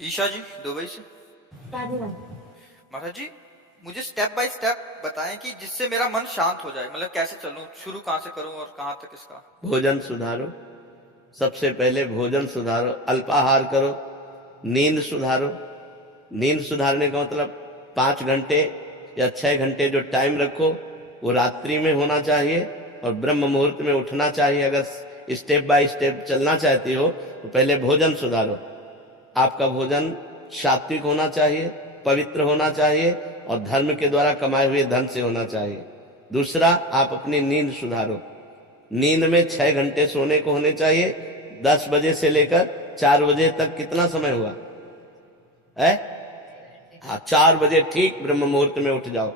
ईशा जी, Dubai से। राधे राधे। महाराज जी, मुझे step by step बताएं कि जिससे मेरा मन शांत हो जाए। मतलब कैसे चलूं, शुरू कहाँ से करूं और कहाँ तक इसका। भोजन सुधारो। सबसे पहले भोजन सुधारो, अल्पाहार करो, नींद सुधारो। नींद सुधारने का मतलब 5 घंटे या 6 घंटे जो टाइम रखो वो रात्रि में होना चाहिए और ब्रह्म मुहूर्त में उठना चाहिए। अगर स्टेप बाय स्टेप चलना चाहती हो तो पहले भोजन सुधारो। आपका भोजन सात्विक होना चाहिए, पवित्र होना चाहिए और धर्म के द्वारा कमाए हुए धन से होना चाहिए। दूसरा, आप अपनी नींद सुधारो। नींद में 6 घंटे सोने को होने चाहिए। 10 बजे से लेकर 4 बजे तक कितना समय हुआ है? हाँ, 4 बजे ठीक ब्रह्म मुहूर्त में उठ जाओ।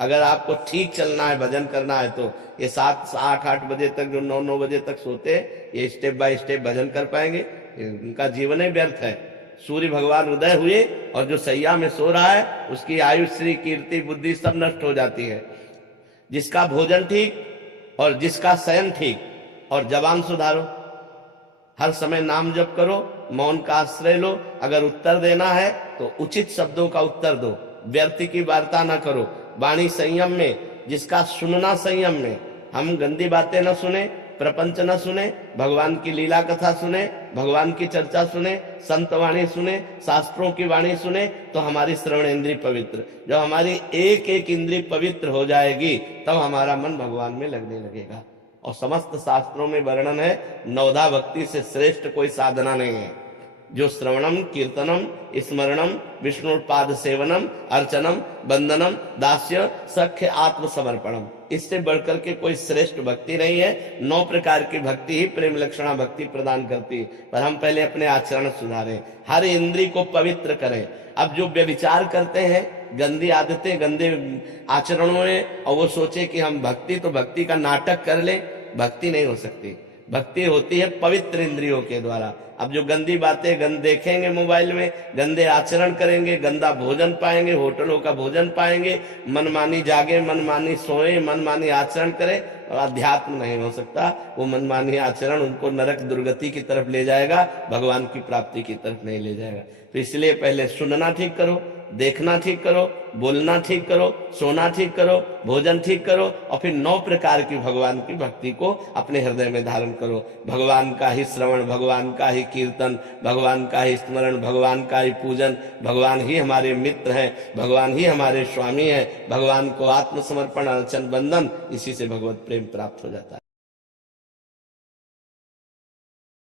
अगर आपको ठीक चलना है, भजन करना है, तो ये 7 8 8 बजे तक जो 9 9 बजे तक सोते हैं, ये स्टेप बाय स्टेप भजन कर पाएंगे। उनका जीवन ही व्यर्थ है। सूर्य भगवान उदय हुए और जो सैया में सो रहा है उसकी आयु, श्री, कीर्ति, बुद्धि सब नष्ट हो जाती है। जिसका भोजन ठीक और जिसका शयन ठीक और जबान सुधारो। हर समय नाम जप करो, मौन का आश्रय लो। अगर उत्तर देना है तो उचित शब्दों का उत्तर दो, व्यर्थ की वार्ता ना करो। वाणी संयम में, जिसका सुनना संयम में। हम गंदी बातें न सुने, प्रपंच न सुने, भगवान की लीला कथा सुने, भगवान की चर्चा सुने, संत वाणी सुने, शास्त्रों की वाणी सुने, तो हमारी श्रवण इंद्रिय पवित्र। जब हमारी एक एक इंद्रिय पवित्र हो जाएगी तब हमारा मन भगवान में लगने लगेगा। और समस्त शास्त्रों में वर्णन है, नवधा भक्ति से श्रेष्ठ कोई साधना नहीं है। जो श्रवणम, कीर्तनम, स्मरणम, विष्णुपाद सेवनम, अर्चनम, वंदनम, दास्य, सख्य, आत्मसमर्पणम, इससे बढ़कर के कोई श्रेष्ठ भक्ति नहीं है। 9 प्रकार की भक्ति ही प्रेम लक्षणा भक्ति प्रदान करती है। पर हम पहले अपने आचरण सुधारें, हर इंद्रिय को पवित्र करें। अब जो व्यभिचार करते हैं, गंदी आदतें, गंदे आचरणों में, और वो सोचे कि हम भक्ति, तो भक्ति का नाटक कर ले, भक्ति नहीं हो सकती। भक्ति होती है पवित्र इंद्रियों के द्वारा। अब जो गंदी बातें देखेंगे मोबाइल में, गंदे आचरण करेंगे, गंदा भोजन पाएंगे, होटलों का भोजन पाएंगे, मनमानी जागे, मनमानी सोए, मनमानी आचरण करे, और अध्यात्म नहीं हो सकता। वो मनमानी आचरण उनको नरक दुर्गति की तरफ ले जाएगा, भगवान की प्राप्ति की तरफ नहीं ले जाएगा। तो इसलिए पहले सुनना ठीक करो, देखना ठीक करो, बोलना ठीक करो, सोना ठीक करो, भोजन ठीक करो, और फिर 9 प्रकार की भगवान की भक्ति को अपने हृदय में धारण करो। भगवान का ही श्रवण, भगवान का ही कीर्तन, भगवान का ही स्मरण, भगवान का ही पूजन। भगवान ही हमारे मित्र हैं, भगवान ही हमारे स्वामी हैं। भगवान को आत्मसमर्पण, अर्चन, वंदन, इसी से भगवत प्रेम प्राप्त हो जाता है।